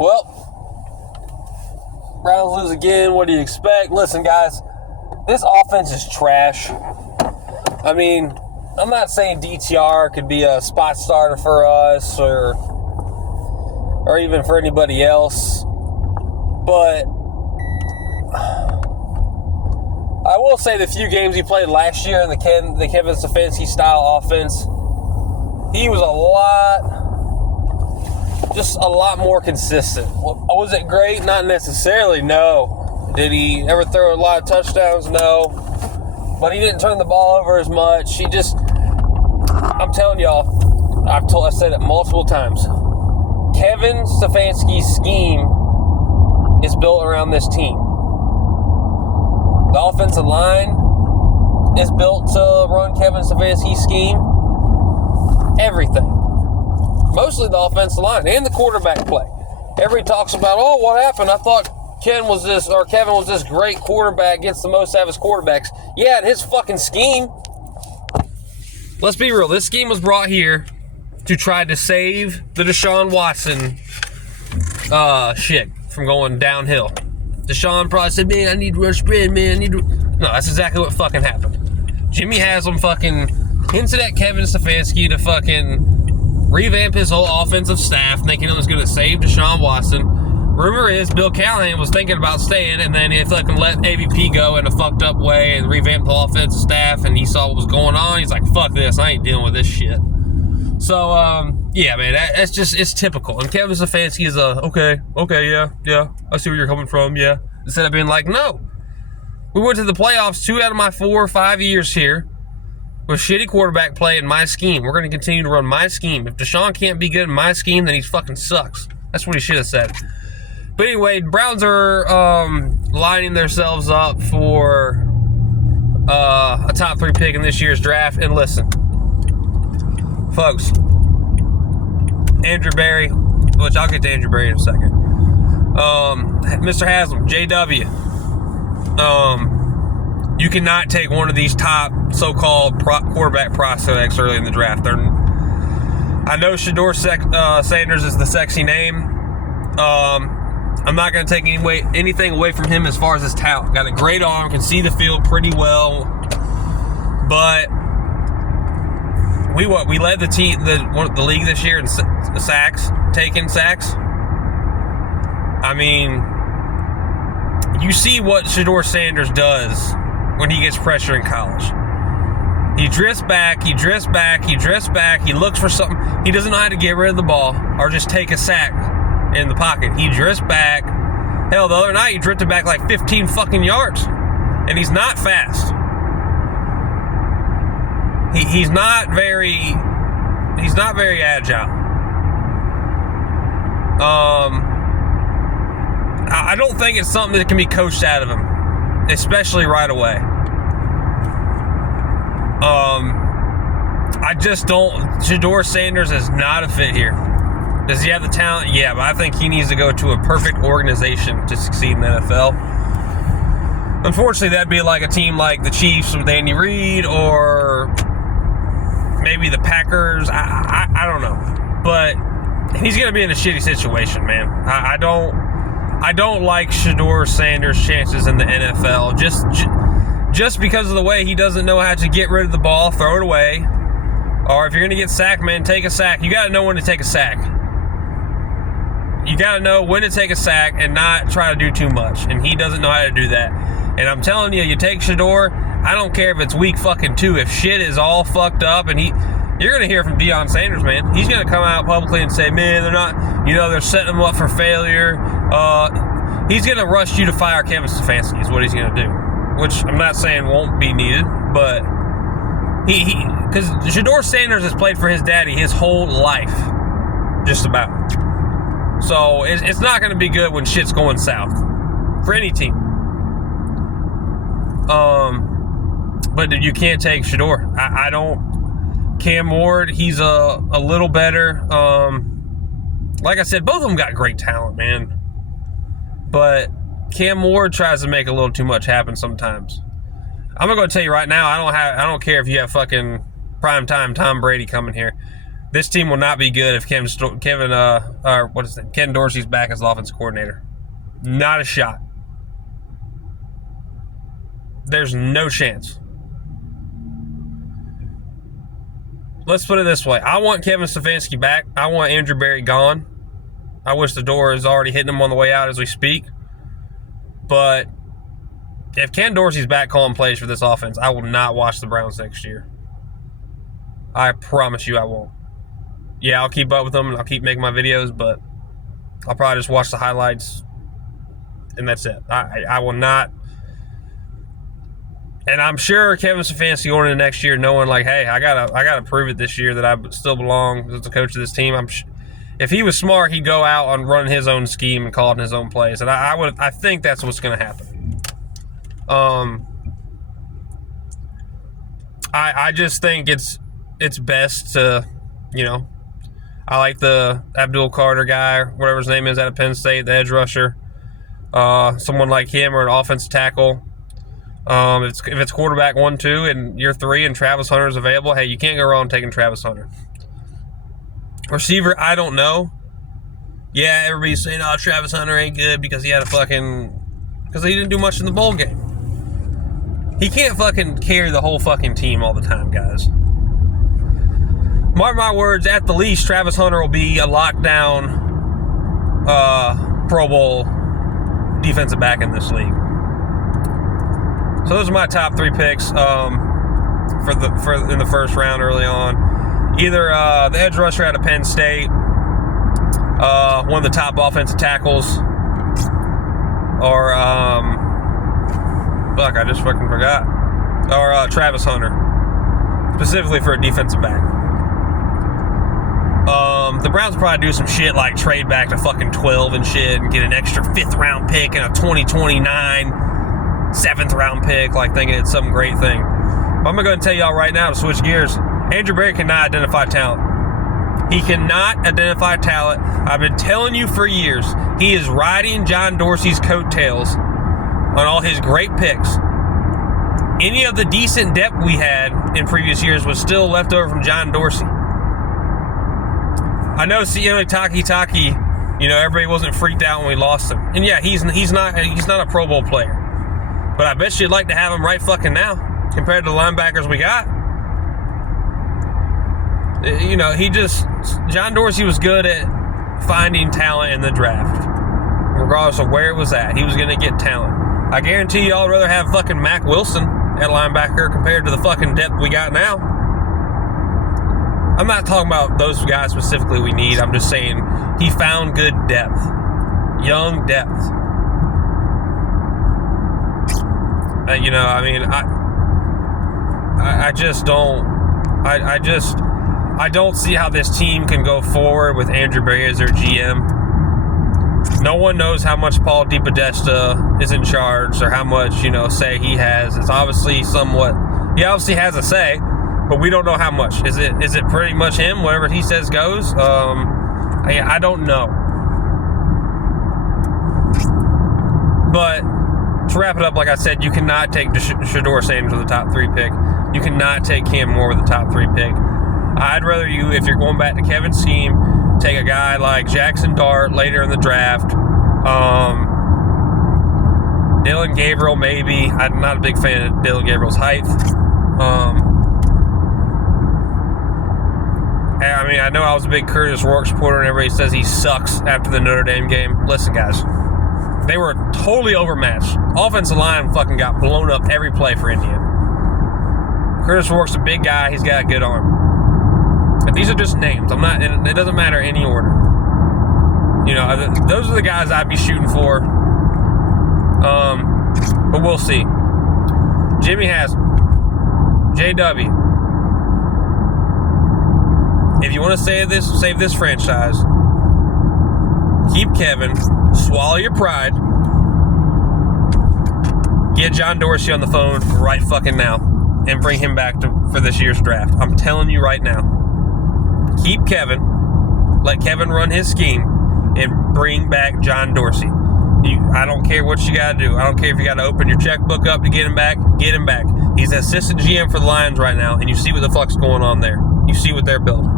Well, Browns lose again. What do you expect? Listen, guys, this offense is trash. I mean, I'm not saying DTR could be a spot starter for us or even for anybody else, but I will say the few games he played last year in the Kevin Stefanski style offense, he was a lot more consistent. Was it great? Not necessarily, no. Did he ever throw a lot of touchdowns? No. But he didn't turn the ball over as much. I'm telling y'all, I've said it multiple times. Kevin Stefanski's scheme is built around this team. The offensive line is built to run Kevin Stefanski's scheme. Everything. Mostly the offensive line and the quarterback play. Everybody talks about, oh, what happened? I thought Kevin was this great quarterback, gets the most out of his quarterbacks. Yeah, and his fucking scheme. Let's be real. This scheme was brought here to try to save the Deshaun Watson shit from going downhill. Deshaun probably said, man, I need to rush spread, man. No, that's exactly what fucking happened. Jimmy Haslam fucking hinted at Kevin Stefanski to fucking revamp his whole offensive staff, thinking it was going to save Deshaun Watson. Rumor is Bill Callahan was thinking about staying, and then he fucking let AVP go in a fucked up way and revamp the offensive staff, and he saw what was going on. He's like, fuck this, I ain't dealing with this shit. So, yeah, man, it's typical. And Kevin Stefanski is okay, yeah, I see where you're coming from, yeah. Instead of being like, no. We went to the playoffs 2 out of my 4 or 5 years here with shitty quarterback play in my scheme. We're going to continue to run my scheme. If Deshaun can't be good in my scheme, then he fucking sucks. That's what he should have said. But anyway, Browns are lining themselves up for a top 3 pick in this year's draft. And listen, folks, Andrew Berry, which I'll get to Andrew Berry in a second. Mr. Haslam, JW. You cannot take one of these top so-called quarterback prospects early in the draft. I know Shedeur Sanders is the sexy name. I'm not going to take anything away from him as far as his talent. Got a great arm, can see the field pretty well. But we led the league this year in taking sacks. I mean, you see what Shedeur Sanders does when he gets pressure in college. He drifts back, he looks for something. He doesn't know how to get rid of the ball or just take a sack in the pocket. He drifts back. Hell, the other night he drifted back like 15 fucking yards. And he's not fast. He's not very agile. I don't think it's something that can be coached out of him, especially right away. I just don't. Shedeur Sanders is not a fit here. Does he have the talent? Yeah, but I think he needs to go to a perfect organization to succeed in the NFL. Unfortunately, that'd be like a team like the Chiefs with Andy Reid, or maybe the Packers. I don't know, but he's gonna be in a shitty situation, man. I don't like Shedeur Sanders' chances in the NFL. Just because of the way he doesn't know how to get rid of the ball, throw it away. Or if you're going to get sacked, man, take a sack. You got to know when to take a sack. You got to know when to take a sack and not try to do too much. And he doesn't know how to do that. And I'm telling you, you take Shedeur, I don't care if it's week fucking 2. If shit is all fucked up and you're going to hear from Deion Sanders, man. He's going to come out publicly and say, man, they're not, they're setting him up for failure. He's going to rush you to fire Kevin Stefanski is what he's going to do. Which I'm not saying won't be needed, but because Shedeur Sanders has played for his daddy his whole life, just about. So it's not going to be good when shit's going south for any team. But you can't take Shedeur. I don't. Cam Ward, he's a little better. Like I said, both of them got great talent, man. But Cam Ward tries to make a little too much happen sometimes. I'm gonna go tell you right now, I don't care if you have fucking primetime Tom Brady coming here. This team will not be good if Ken Dorsey's back as the offensive coordinator. Not a shot. There's no chance. Let's put it this way. I want Kevin Stefanski back. I want Andrew Berry gone. I wish the door is already hitting him on the way out as we speak. But if Ken Dorsey's back calling plays for this offense, I will not watch the Browns next year. I promise you I won't. Yeah, I'll keep up with them and I'll keep making my videos, but I'll probably just watch the highlights and that's it. I will not. And I'm sure Kevin Stefanski going into next year knowing like, hey, I gotta prove it this year that I still belong as the coach of this team. If he was smart, he'd go out and run his own scheme and call it his own plays. And I think that's what's going to happen. I just think it's best to, I like the Abdul Carter guy, whatever his name is, out of Penn State, the edge rusher. Someone like him or an offensive tackle. If it's quarterback 1-2 and year 3 and Travis Hunter is available, hey, you can't go wrong taking Travis Hunter. Receiver, I don't know. Yeah, everybody's saying, oh, Travis Hunter ain't good because he didn't do much in the bowl game. He can't fucking carry the whole fucking team all the time, guys. Mark my words, at the least, Travis Hunter will be a lockdown Pro Bowl defensive back in this league. So those are my top 3 picks in the first round early on. Either the edge rusher out of Penn State, one of the top offensive tackles, or I just fucking forgot. Or Travis Hunter, specifically for a defensive back. The Browns will probably do some shit like trade back to fucking 12 and shit and get an extra 5th round pick and a 2029 7th round pick, like thinking it's some great thing. But I'm going to go ahead and tell y'all right now to switch gears. Andrew Berry cannot identify talent. He cannot identify talent. I've been telling you for years, he is riding John Dorsey's coattails on all his great picks. Any of the decent depth we had in previous years was still left over from John Dorsey. I know Taki, everybody wasn't freaked out when we lost him. And yeah, he's not a Pro Bowl player. But I bet you'd like to have him right fucking now compared to the linebackers we got. John Dorsey was good at finding talent in the draft. Regardless of where it was at, he was going to get talent. I guarantee y'all would rather have fucking Mac Wilson at linebacker compared to the fucking depth we got now. I'm not talking about those guys specifically we need. I'm just saying he found good depth. Young depth. I don't see how this team can go forward with Andrew Berry as their GM. No one knows how much Paul DePodesta is in charge or how much, say he has. It's obviously he obviously has a say, but we don't know how much. Is it pretty much him? Whatever he says goes? I don't know. But to wrap it up, like I said, you cannot take Shedeur Sanders with the top 3 pick. You cannot take Cam Moore with the top 3 pick. I'd rather you, if you're going back to Kevin's scheme, take a guy like Jackson Dart later in the draft. Dylan Gabriel, maybe. I'm not a big fan of Dylan Gabriel's height. I know I was a big Curtis Rourke supporter, and everybody says he sucks after the Notre Dame game. Listen, guys. They were totally overmatched. Offensive line fucking got blown up every play for Indiana. Curtis Rourke's a big guy. He's got a good arm. But these are just names. It doesn't matter any order. Those are the guys I'd be shooting for. But we'll see. Jimmy has JW. If you want to save this franchise, keep Kevin, swallow your pride, get John Dorsey on the phone right fucking now, and bring him back for this year's draft. I'm telling you right now. Keep Kevin, let Kevin run his scheme, and bring back John Dorsey. I don't care what you got to do. I don't care if you got to open your checkbook up to get him back. Get him back. He's an assistant GM for the Lions right now, and you see what the fuck's going on there. You see what they're building.